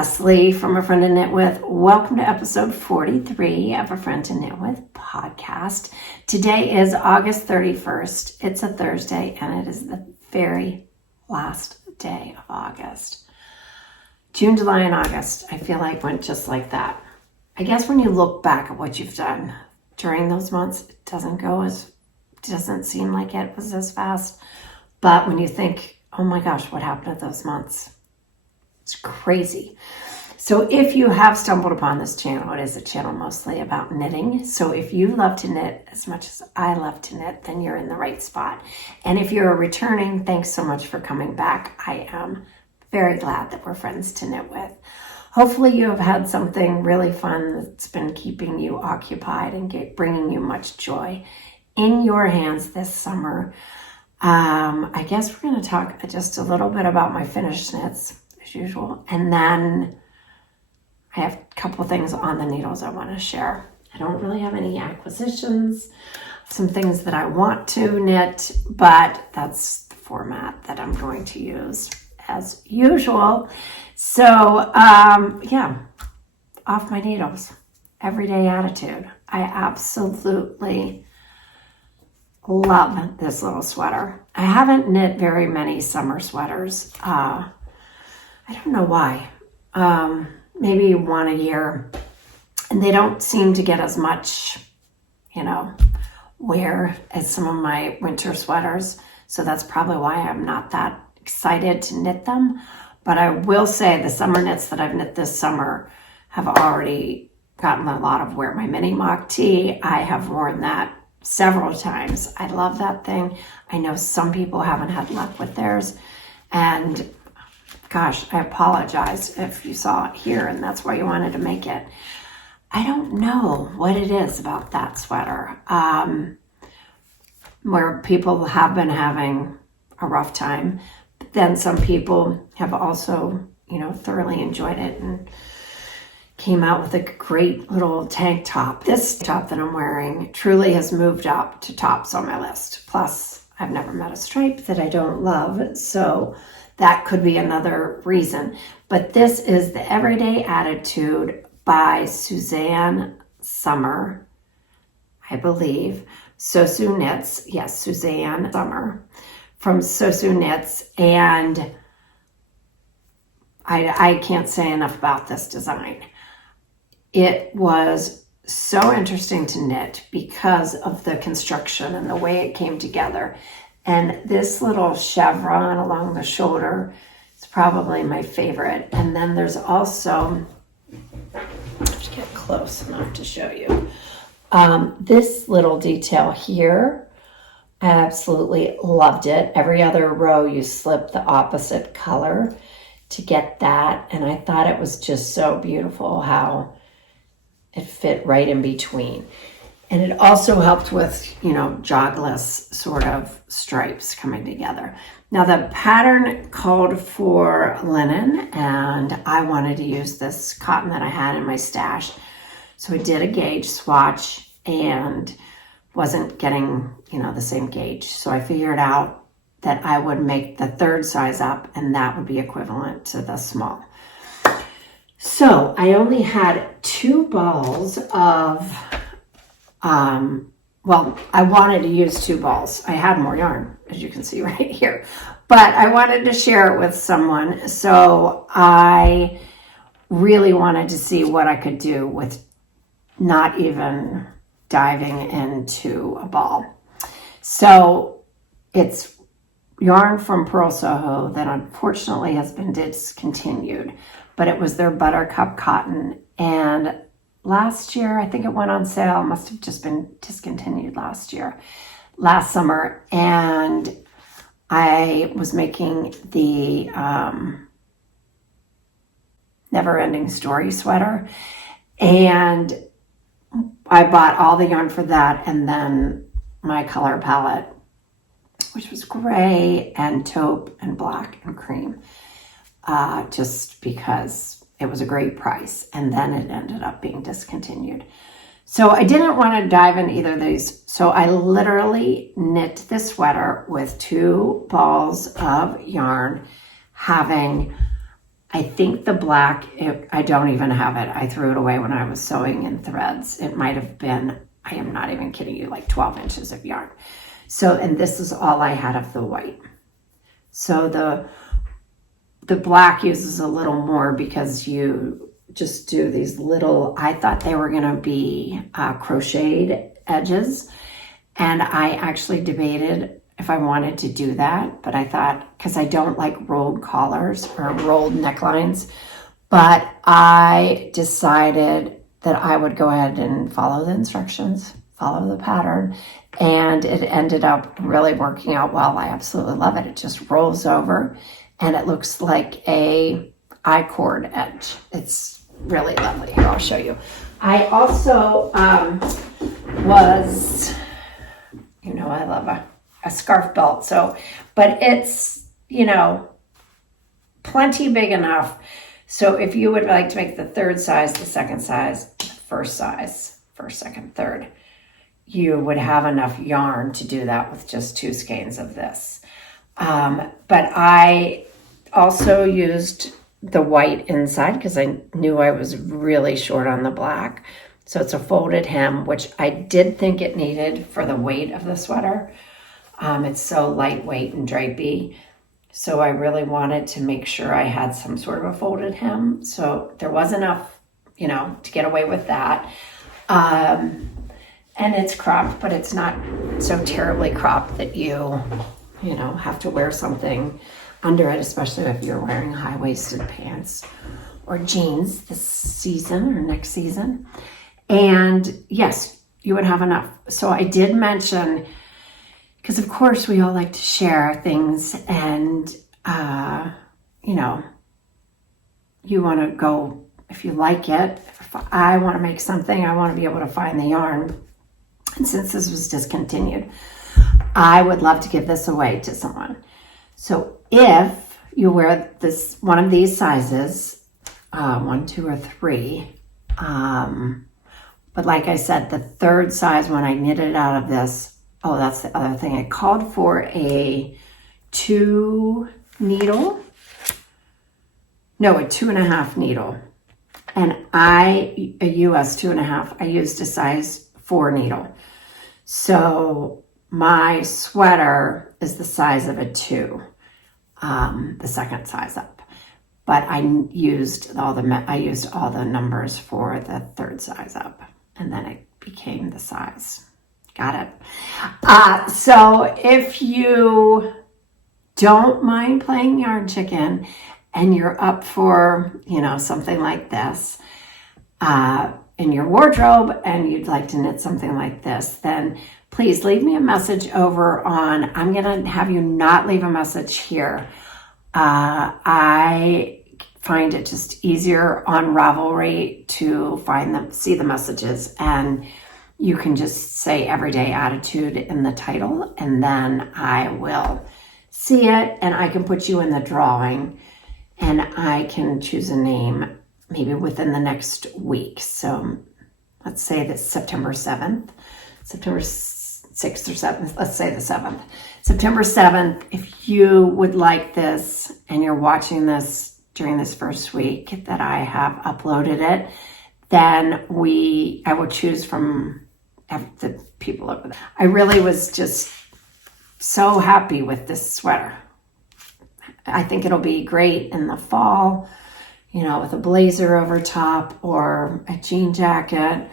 Leslie from A Friend to Knit With. Welcome to episode 43 of A Friend to Knit With podcast. Today is August 31st. It's a Thursday and it is the very last day of August. June, July, and August, I feel like went just like that. I guess when you look back at what you've done during those months, it doesn't seem like it was as fast. But when you think, oh my gosh, what happened to those months? It's crazy. So if you have stumbled upon this channel, it is a channel mostly about knitting. So if you love to knit as much as I love to knit, then you're in the right spot. And if you're returning, thanks so much for coming back. I am very glad that we're friends to knit with. Hopefully you have had something really fun that's been keeping you occupied and bringing you much joy in your hands this summer. I guess we're going to talk just a little bit about my finished knits as usual. And then I have a couple things on the needles I want to share. I don't really have any acquisitions, some things that I want to knit, but that's the format that I'm going to use as usual. So, yeah, off my needles, everyday attitude. I absolutely love this little sweater. I haven't knit very many summer sweaters. I don't know why. Maybe one a year. And they don't seem to get as much, wear as some of my winter sweaters. So that's probably why I'm not that excited to knit them. But I will say the summer knits that I've knit this summer have already gotten a lot of wear. My mini mock tee, I have worn that several times. I love that thing. I know some people haven't had luck with theirs. And gosh, I apologize if you saw it here and that's why you wanted to make it. I don't know what it is about that sweater, where people have been having a rough time. But then some people have also, thoroughly enjoyed it and came out with a great little tank top. This top that I'm wearing truly has moved up to tops on my list. Plus, I've never met a stripe that I don't love, so that could be another reason. But this is the Everyday Attitude by SUZANNE Summer, I believe. Sosu Knits, yes, SUZANNE Summer from Sosu Knits. And I can't say enough about this design. It was so interesting to knit because of the construction and the way it came together. And this little chevron along the shoulder is probably my favorite. And then there's also, I have to get close enough to show you, this little detail here. I absolutely loved it. Every other row you slip the opposite color to get that. And I thought it was just so beautiful how it fit right in between. And it also helped with, jogless sort of stripes coming together. Now the pattern called for linen and I wanted to use this cotton that I had in my stash. So I did a gauge swatch and wasn't getting, the same gauge. So I figured out that I would make the third size up and that would be equivalent to the small. So I only had 2 balls of, I wanted to use 2 balls. I had more yarn, as you can see right here, but I wanted to share it with someone. So I really wanted to see what I could do with not even diving into a ball. So it's yarn from Purl Soho that unfortunately has been discontinued, but it was their Buttercup cotton. And last year, I think it went on sale, must have just been discontinued last summer. And I was making the Never Ending Story sweater. And I bought all the yarn for that and then my color palette, which was gray and taupe and black and cream, just because it was a great price. And then it ended up being discontinued. So I didn't want to dive in either of these. So I literally knit this sweater with 2 balls of yarn, having I think the black, I don't even have it. I threw it away when I was sewing in threads. It might have been, I am not even kidding you, like 12 inches of yarn. So, and this is all I had of the white. So the black uses a little more because you just do these little, I thought they were gonna be crocheted edges. And I actually debated if I wanted to do that, but I thought, because I don't like rolled collars or rolled necklines, but I decided that I would go ahead and follow the instructions, follow the pattern, and it ended up really working out well. I absolutely love it. It just rolls over and it looks like a I-cord edge. It's really lovely. Here, I'll show you. I also was, you know, I love a scarf belt. So, but it's, you know, plenty big enough. So if you would like to make the third size, the second size, first size, first, second, third, you would have enough yarn to do that with just 2 skeins of this. But I also used the white inside because I knew I was really short on the black. So it's a folded hem, which I did think it needed for the weight of the sweater. It's so lightweight and drapey. So I really wanted to make sure I had some sort of a folded hem. So there was enough, you know, to get away with that. And it's cropped, but it's not so terribly cropped that you know, have to wear something under it, especially if you're wearing high-waisted pants or jeans this season or next season. And yes, you would have enough. So I did mention, because of course we all like to share things, and you know, you want to go, if you like it, if I want to make something, I want to be able to find the yarn. And since this was discontinued, I would love to give this away to someone. So if you wear this, one of these sizes, 1, 2, or 3, but like I said, the third size, when I knitted it out of this, oh, that's the other thing. It called for a 2-needle. No, a 2.5 needle. And a US 2.5, I used a size 4 needle. So my sweater is the size of a 2, the second size up. But I used all the numbers for the third size up, and then it became the size. Got it? So if you don't mind playing yarn chicken and you're up for, you know, something like this in your wardrobe, and you'd like to knit something like this, then please leave me a message over on, I'm going to have you not leave a message here. I find it just easier on Ravelry to find them, see the messages, and you can just say Everyday Attitude in the title, and then I will see it, and I can put you in the drawing, and I can choose a name maybe within the next week. So let's say that September 7th, September 6th or 7th, let's say the 7th. September 7th, if you would like this and you're watching this during this first week that I have uploaded it, then I will choose from the people over there. I really was just so happy with this sweater. I think it'll be great in the fall, you know, with a blazer over top or a jean jacket,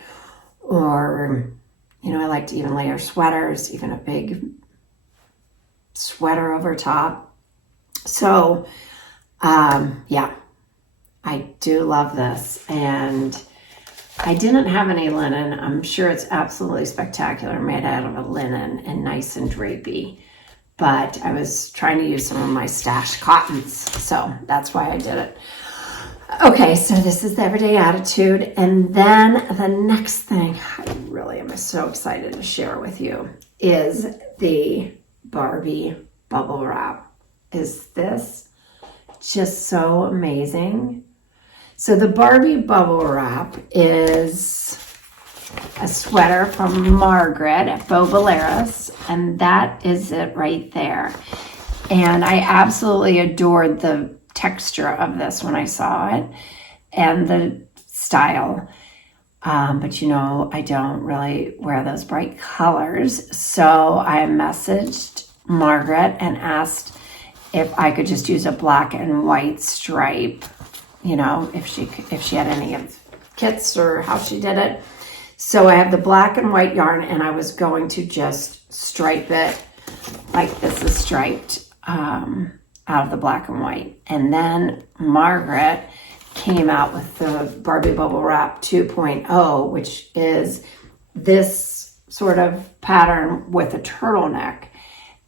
or, you know, I like to even layer sweaters, even a big sweater over top. So, yeah, I do love this. And I didn't have any linen. I'm sure it's absolutely spectacular, made out of a linen and nice and drapey. But I was trying to use some of my stashed cottons, so that's why I did it. Okay, so this is the Everyday Attitude. And then the next thing I really am so excited to share with you is the Barbie bubble wrap. Is this just so amazing? So the Barbie bubble wrap is a sweater from Margaret of Boboleros, and that is it right there. And I absolutely adored the texture of this when I saw it and the style. But you know, I don't really wear those bright colors. So I messaged Margaret and asked if I could just use a black and white stripe, you know, if she had any of kits or how she did it. So I have the black and white yarn, and I was going to just stripe it like this is striped out of the black and white. And then Margaret came out with the Barbie Bubble Wrap 2.0, which is this sort of pattern with a turtleneck.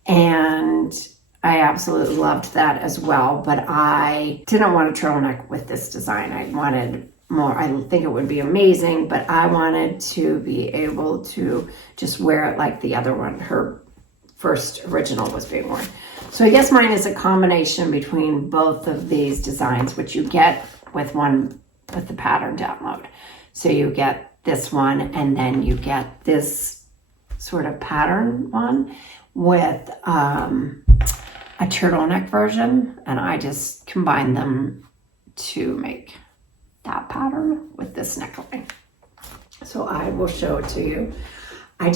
And I absolutely loved that as well, but I didn't want a turtleneck with this design. I wanted more. I think it would be amazing, but I wanted to be able to just wear it like the other one. Her first original was being worn. So I guess mine is a combination between both of these designs, which you get with the pattern download. So you get this one, and then you get this sort of pattern one with a turtleneck version, and I just combined them to make that pattern with this neckline. So I will show it to you. I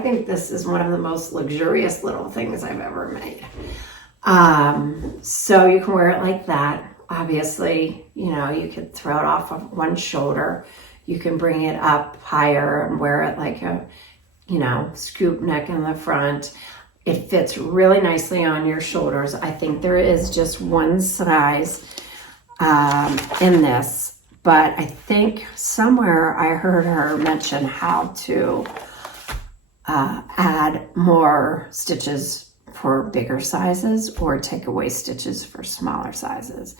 think this is one of the most luxurious little things I've ever made. So you can wear it like that. Obviously, you know, you could throw it off of one shoulder. You can bring it up higher and wear it like a, you know, scoop neck in the front. It fits really nicely on your shoulders. I think there is just one size in this, but I think somewhere I heard her mention how to add more stitches for bigger sizes or take away stitches for smaller sizes.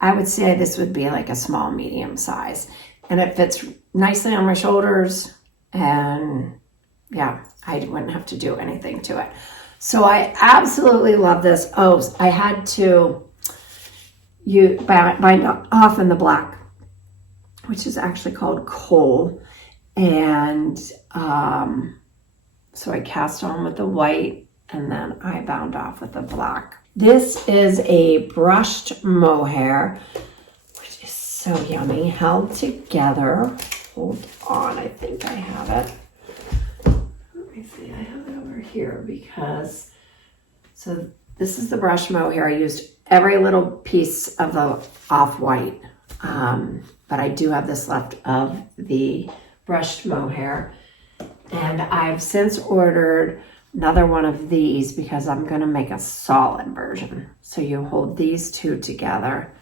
I would say this would be like a small, medium size, and it fits nicely on my shoulders, and yeah, I wouldn't have to do anything to it. So I absolutely love this. Oh, I had to bind off in the black, which is actually called coal, and so I cast on with the white, and then I bound off with the black. This is a brushed mohair, which is so yummy, held together. Hold on, I think I have it. Let me see, I have it over here because, so this is the brushed mohair. I used every little piece of the off-white, but I do have this left of the brushed mohair. And I've since ordered another one of these because I'm going to make a solid version. So you hold these two together,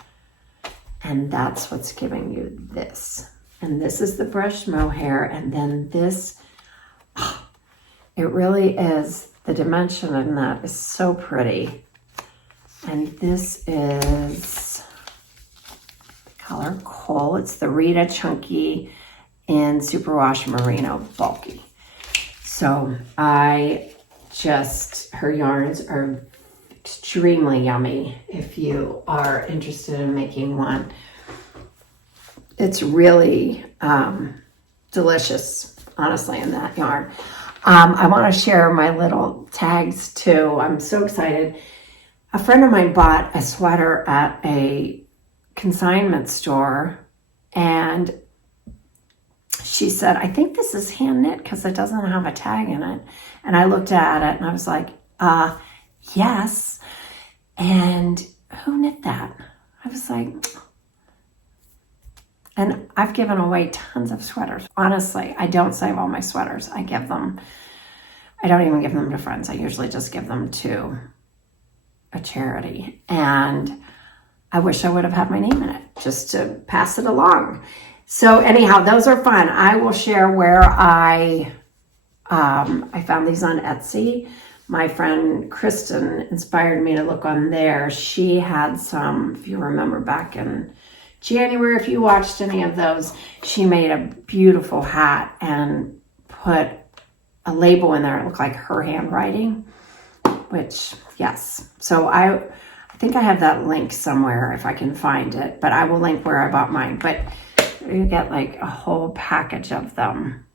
and that's what's giving you this. And this is the brushed mohair, and then this, it really is, the dimension in that is so pretty. And this is the color Coal. It's the Rita Chunky in Superwash Merino Bulky. So her yarns are extremely yummy if you are interested in making one. It's really delicious, honestly, in that yarn. I want to share my little tags too. I'm so excited. A friend of mine bought a sweater at a consignment store, and she said, I think this is hand knit because it doesn't have a tag in it. And I looked at it and I was like, yes. And who knit that? I was like, and I've given away tons of sweaters. Honestly, I don't save all my sweaters. I don't even give them to friends. I usually just give them to a charity. And I wish I would have had my name in it just to pass it along. So anyhow, those are fun. I will share where I found these on Etsy. My friend Kristen inspired me to look on there. She had some, if you remember back in January, if you watched any of those, she made a beautiful hat and put a label in there. It looked like her handwriting, which, yes. So I think I have that link somewhere if I can find it, but I will link where I bought mine. But you get like a whole package of them.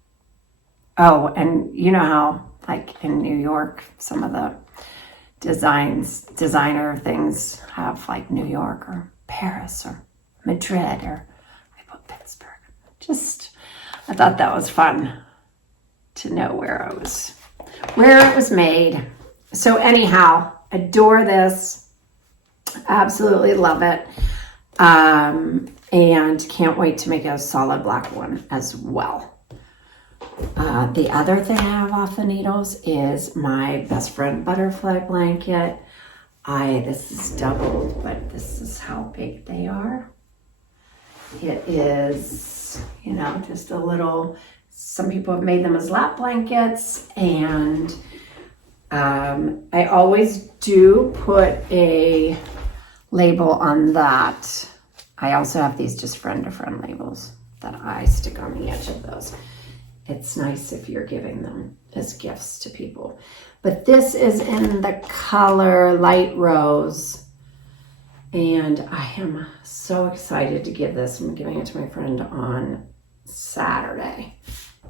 Oh, and you know how like in New York, some of the designer things have like New York or Paris or Madrid, or I put Pittsburgh. I thought that was fun to know where it was made. So anyhow, adore this. Absolutely love it. And can't wait to make a solid black one as well. The other thing I have off the needles is my Best Friend butterfly blanket. This is doubled, but this is how big they are. It is, just a little, some people have made them as lap blankets, and I always do put a label on that. I also have these just friend to friend labels that I stick on the edge of those. It's nice if you're giving them as gifts to people. But this is in the color light rose. And I am so excited to give this. I'm giving it to my friend on Saturday.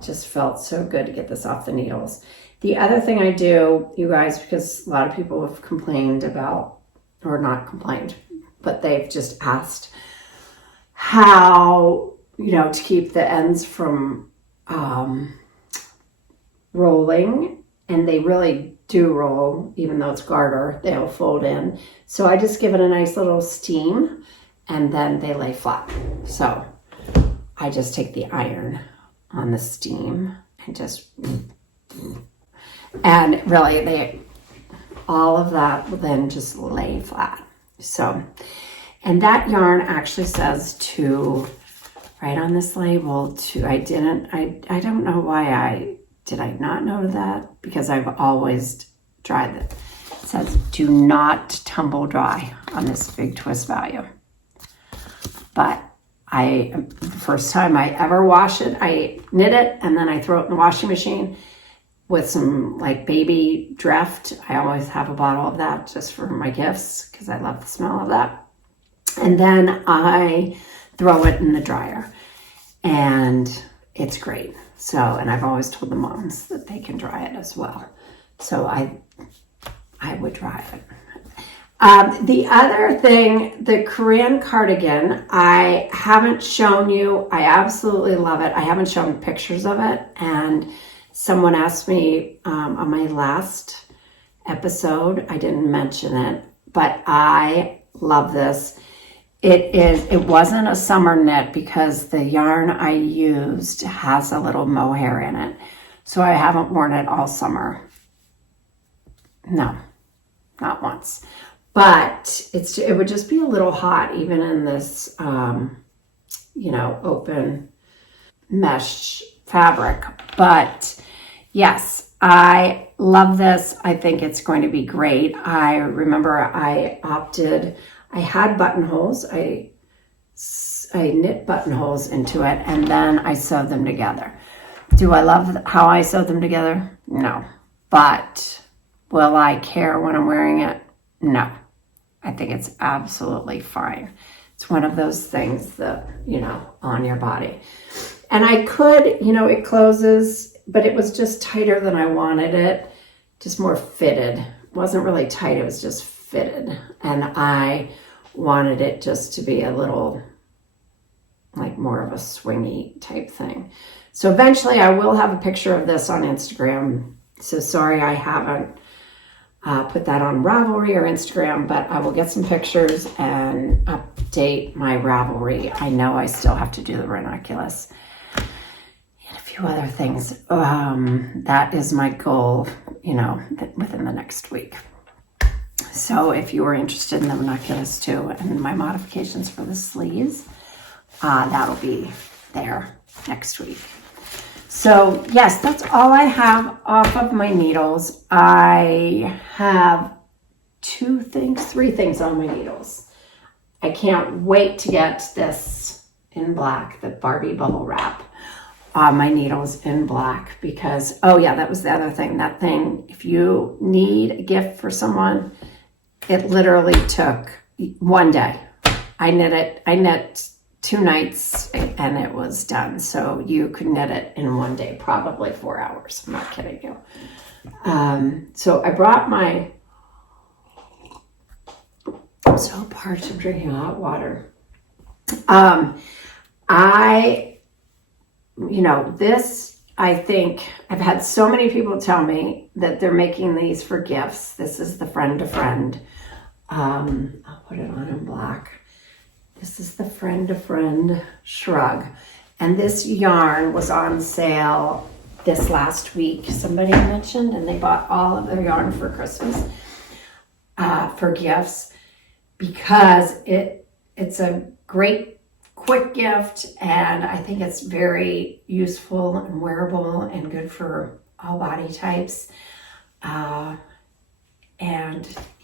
Just felt so good to get this off the needles. The other thing I do, you guys, because a lot of people have complained about, or not complained, but they've just asked how, to keep the ends from rolling, and they really do roll, even though it's garter, they'll fold in. So I just give it a nice little steam, and then they lay flat. So I just take the iron on the steam and really all of that will then just lay flat. So, and that yarn actually says to, right on this label, I don't know why did I not know that? Because I've always dried it. It says, do not tumble dry on this big twist value. But the first time I ever wash it, I knit it and then I throw it in the washing machine with some like baby Dreft. I always have a bottle of that just for my gifts because I love the smell of that. And then I throw it in the dryer, and it's great. So, and I've always told the moms that they can dry it as well. So I would dry it. The other thing, the CORRAN cardigan, I haven't shown you. I absolutely love it. I haven't shown pictures of it. And someone asked me on my last episode, I didn't mention it, but I love this. It wasn't a summer knit because the yarn I used has a little mohair in it. So I haven't worn it all summer. No, not once. But it would just be a little hot even in this, open mesh fabric. But yes, I love this. I think it's going to be great. I remember I had buttonholes. I knit buttonholes into it, and then I sewed them together. Do I love how I sewed them together? No. But will I care when I'm wearing it? No. I think it's absolutely fine. It's one of those things that, on your body. And I could, it closes, but it was just tighter than I wanted it. Just more fitted. It wasn't really tight, it was just fitted. And I wanted it just to be a little, like more of a swingy type thing. So eventually I will have a picture of this on Instagram. So sorry I haven't put that on Ravelry or Instagram, but I will get some pictures and update my Ravelry. I know I still have to do the ranunculus and a few other things. That is my goal, within the next week. So if you are interested in the ranunculus too and my modifications for the sleeves, that'll be there next week. So yes, that's all I have off of my needles. I have three things on my needles. I can't wait to get this in black, the Barbie bubble wrap on my needles in black because, oh yeah, that was the other thing. That thing, if you need a gift for someone, it literally took one day. I knit 2 nights and it was done. So you could knit it in one day, probably 4 hours. I'm not kidding you. So I brought my I'm so parched from drinking hot water. I think I've had so many people tell me that they're making these for gifts. This is the Friend to Friend. I'll put it on in black. This is the Friend to Friend shrug. And this yarn was on sale this last week. Somebody mentioned, and they bought all of their yarn for Christmas for gifts because it's a great quick gift, and I think it's very useful and wearable and good for all body types. And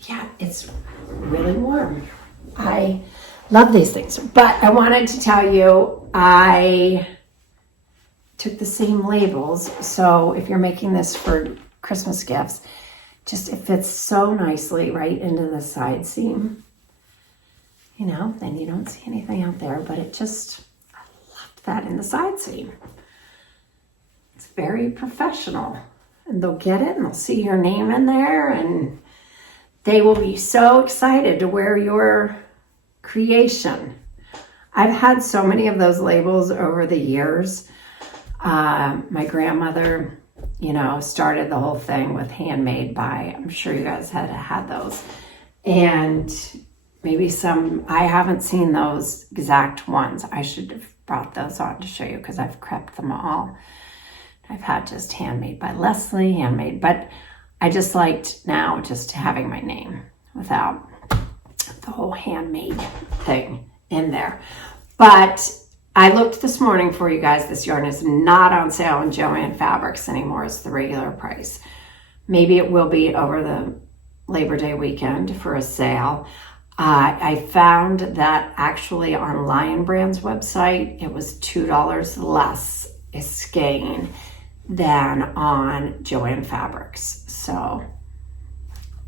yeah, it's really warm. I love these things, but I wanted to tell you I took the same labels. So if you're making this for Christmas gifts, it fits so nicely right into the side seam. Then you don't see anything out there, but I love that in the side seam. It's very professional, and they'll get it and they'll see your name in there, and they will be so excited to wear your creation. I've had so many of those labels over the years. My grandmother, started the whole thing with handmade by, I'm sure you guys had those. And maybe I haven't seen those exact ones. I should have brought those on to show you because I've crept them all. I've had just handmade by Leslie, handmade, but I just liked now just having my name without the whole handmade thing in there. But I looked this morning for you guys. This yarn is not on sale in Joann Fabrics anymore. It's the regular price. Maybe it will be over the Labor Day weekend for a sale. I found that actually on Lion Brand's website, it was $2 less a skein than on Joann Fabrics. So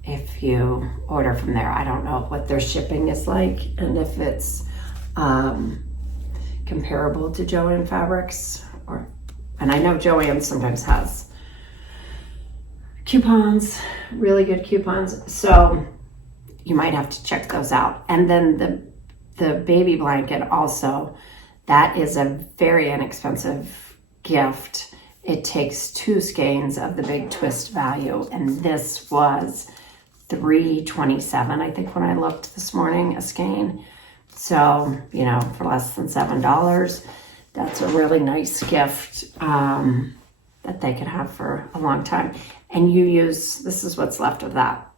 if you order from there, I don't know what their shipping is like and if it's comparable to Joann Fabrics. And I know Joann sometimes has coupons, really good coupons. So you might have to check those out. And then the baby blanket also, that is a very inexpensive gift. It takes 2 skeins of the big twist value, and this was $3.27, I think, when I looked this morning, a skein. So, for less than $7, that's a really nice gift that they could have for a long time. And this is what's left of that.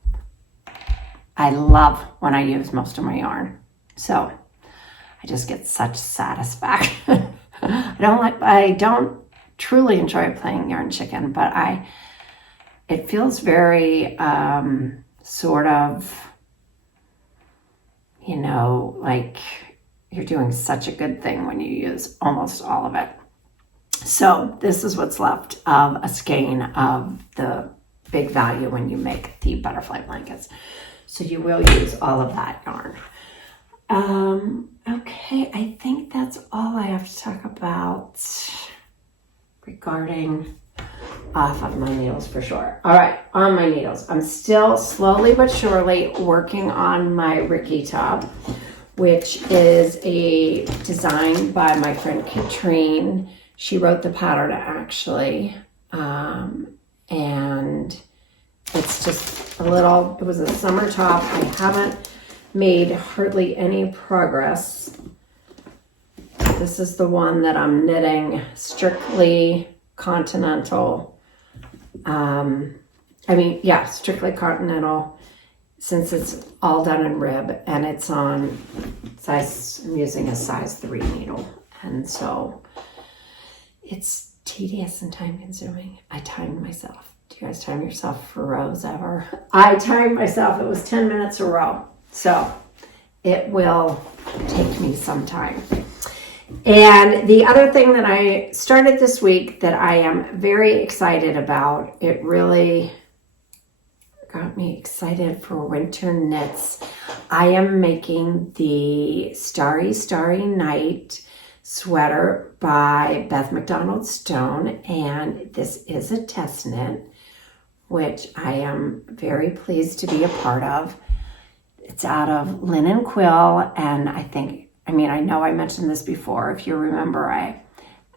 I love when I use most of my yarn. So I just get such satisfaction. I don't truly enjoy playing yarn chicken, but it feels very sort of, like you're doing such a good thing when you use almost all of it. So this is what's left of a skein of the big value when you make the butterfly blankets. So you will use all of that yarn. Okay, I think that's all I have to talk about regarding off of my needles for sure. All right, on my needles. I'm still slowly but surely working on my Rikke top, which is a design by my friend KATRINE. She wrote the pattern actually. And it's just it was a summer top. I haven't made hardly any progress. This is the one that I'm knitting strictly continental. Strictly continental, since it's all done in rib, and it's on size, I'm using a size 3 needle. And so it's tedious and time consuming. I timed myself. Do you guys time yourself for rows ever? I timed myself. It was 10 minutes a row. So it will take me some time. And the other thing that I started this week that I am very excited about, it really got me excited for winter knits. I am making the Starry Night sweater by Beth MacDonald Stone, and this is a test knit, which I am very pleased to be a part of. It's out of linen quill, and I know I mentioned this before. If you remember, I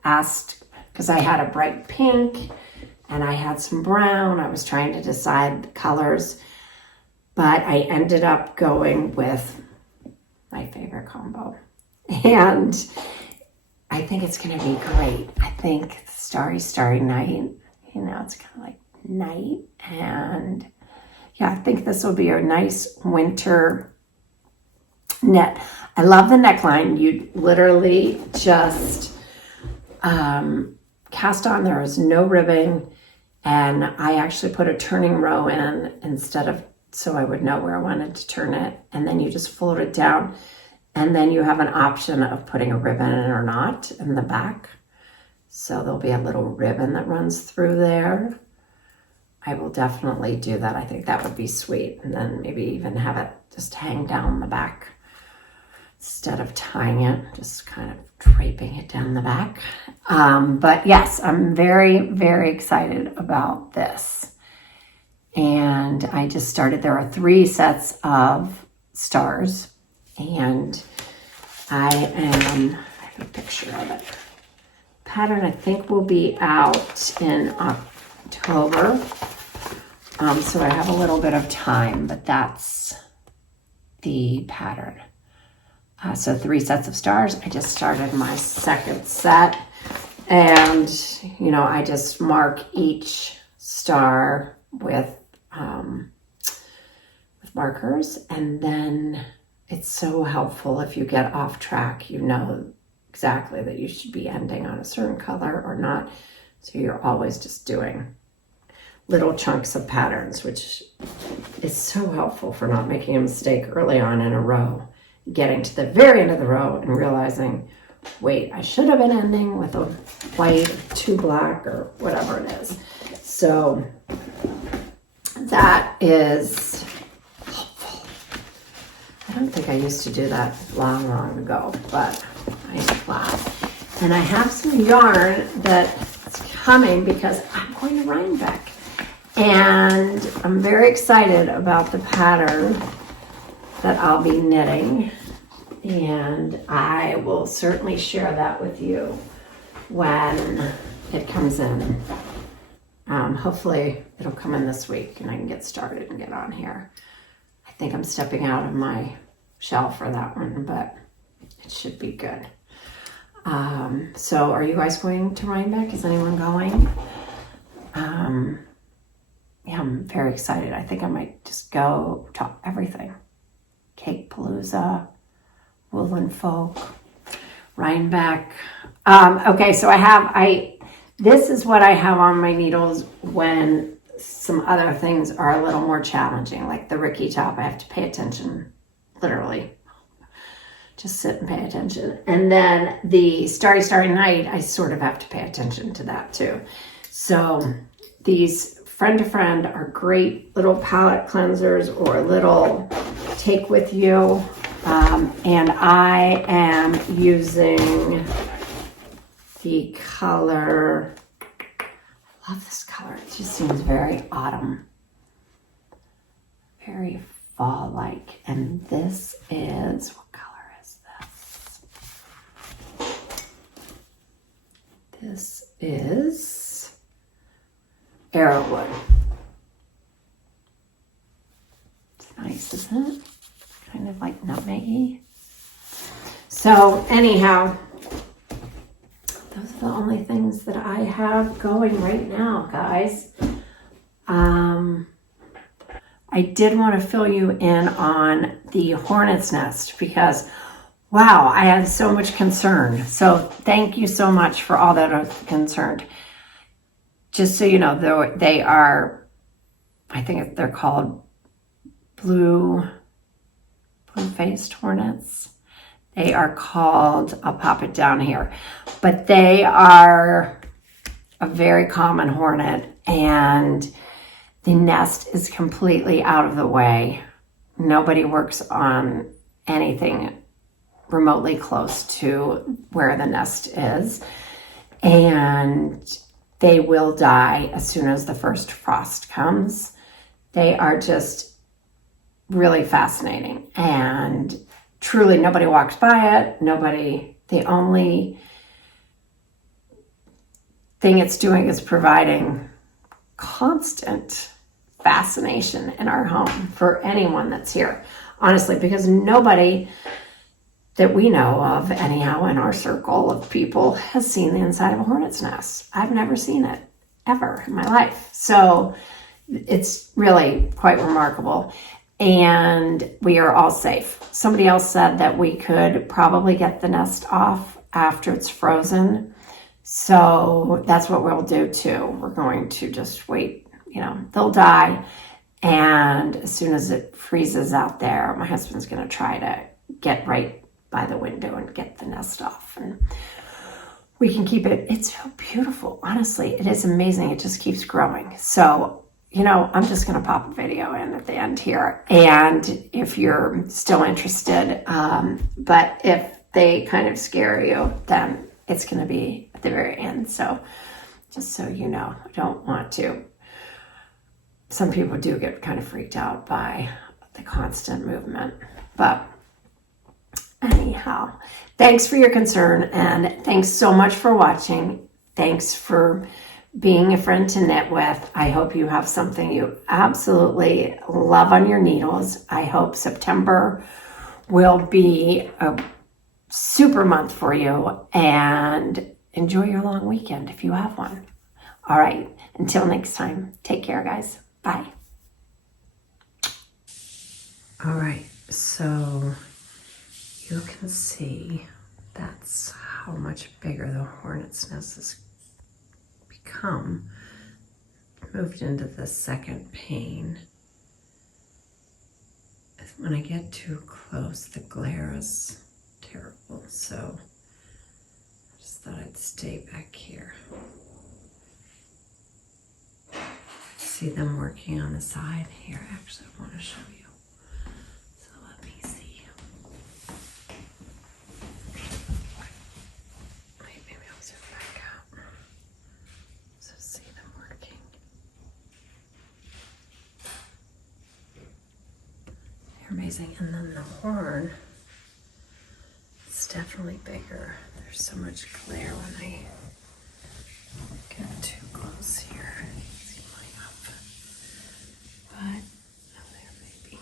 asked, because I had a bright pink and I had some brown. I was trying to decide the colors, but I ended up going with my favorite combo. And I think it's going to be great. I think Starry Night, it's kind of like night. And yeah, I think this will be a nice winter knit. I love the neckline. You literally just cast on. There is no ribbing. And I actually put a turning row in instead of, so I would know where I wanted to turn it. And then you just fold it down. And then you have an option of putting a ribbon in or not in the back. So there'll be a little ribbon that runs through there. I will definitely do that. I think that would be sweet. And then maybe even have it just hang down the back instead of tying it, just kind of draping it down the back. But yes, I'm very, very excited about this. And I just started. There are 3 sets of stars, and I have a picture of it. Pattern I think will be out in October. So I have a little bit of time, but that's the pattern. So 3 sets of stars. I just started my second set, and I just mark each star with markers, and then it's so helpful if you get off track, you know exactly that you should be ending on a certain color or not. So you're always just doing little chunks of patterns, which is so helpful for not making a mistake early on in a row, getting to the very end of the row and realizing, wait, I should have been ending with a white, 2 black, or whatever it is. So that is helpful. I don't think I used to do that long ago, but I am glad. And I have some yarn that's coming because I'm going to Rhinebeck. And I'm very excited about the pattern that I'll be knitting. And I will certainly share that with you when it comes in. Hopefully it'll come in this week and I can get started and get on here. I think I'm stepping out of my shell for that one, but it should be good. So are you guys going to Rhinebeck? Is anyone going? Yeah, I'm very excited. I think I might just go to everything. Cake Palooza, Woolen Folk, Rhinebeck. Okay, so this is what I have on my needles when some other things are a little more challenging, like the Rikke top. I have to pay attention, literally. Just sit and pay attention. And then the Starry Night, I sort of have to pay attention to that too. So these Friend to Friend are great little palette cleansers or little take with you. And I am using the color, I love this color. It just seems very autumn, very fall-like. And this is, what color is this? This is Arrowwood. It's nice, isn't it? Kind of like nutmeggy. So anyhow, those are the only things that I have going right now, guys. I did want to fill you in on the hornet's nest because, wow, I had so much concern. So thank you so much for all that are concerned. Just so you know, they are, I think they're called blue-faced hornets. They are called, I'll pop it down here, but they are a very common hornet, and the nest is completely out of the way. Nobody works on anything remotely close to where the nest is, and they will die as soon as the first frost comes. They are just really fascinating. And truly nobody walks by it. The only thing it's doing is providing constant fascination in our home for anyone that's here. Honestly, because nobody that we know of, anyhow, in our circle of people has seen the inside of a hornet's nest. I've never seen it ever in my life. So it's really quite remarkable. And we are all safe. Somebody else said that we could probably get the nest off after it's frozen. So that's what we'll do too. We're going to just wait, they'll die. And as soon as it freezes out there, my husband's going to try to get right by the window and get the nest off. And we can keep it. It's so beautiful. Honestly, it is amazing. It just keeps growing. So, I'm just going to pop a video in at the end here. And if you're still interested, but if they kind of scare you, then it's going to be at the very end. So just so you know, I don't want to. Some people do get kind of freaked out by the constant movement. But anyhow, thanks for your concern, and thanks so much for watching. Thanks for being a friend to knit with. I hope you have something you absolutely love on your needles. I hope September will be a super month for you, and enjoy your long weekend if you have one. All right, until next time, take care, guys. Bye. All right, so you can see that's how much bigger the hornet's nest has become. Moved into the second pane. When I get too close, the glare is terrible, so I just thought I'd stay back here. See them working on the side here. Actually, I want to show you. So let me see. Wait, maybe I'll zoom back out. So see them working. They're amazing. And then the horn, it's definitely bigger. There's so much glare when I get too close here. See my up. But, oh, there may be.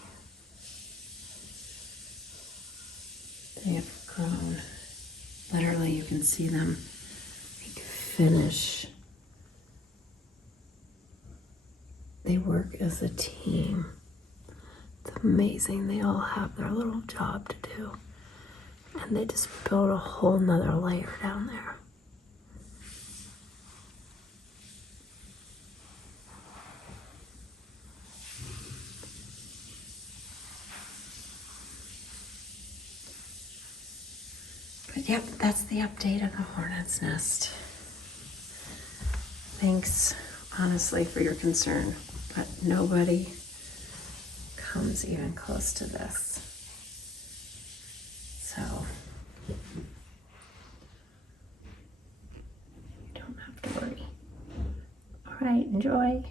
They have grown. Literally, you can see them finish. They work as a team. It's amazing. They all have their little job to do. And they just build a whole nother layer down there. But yep, that's the update of the hornet's nest. Thanks, honestly, for your concern, but nobody comes even close to this. So you don't have to worry. All right, enjoy.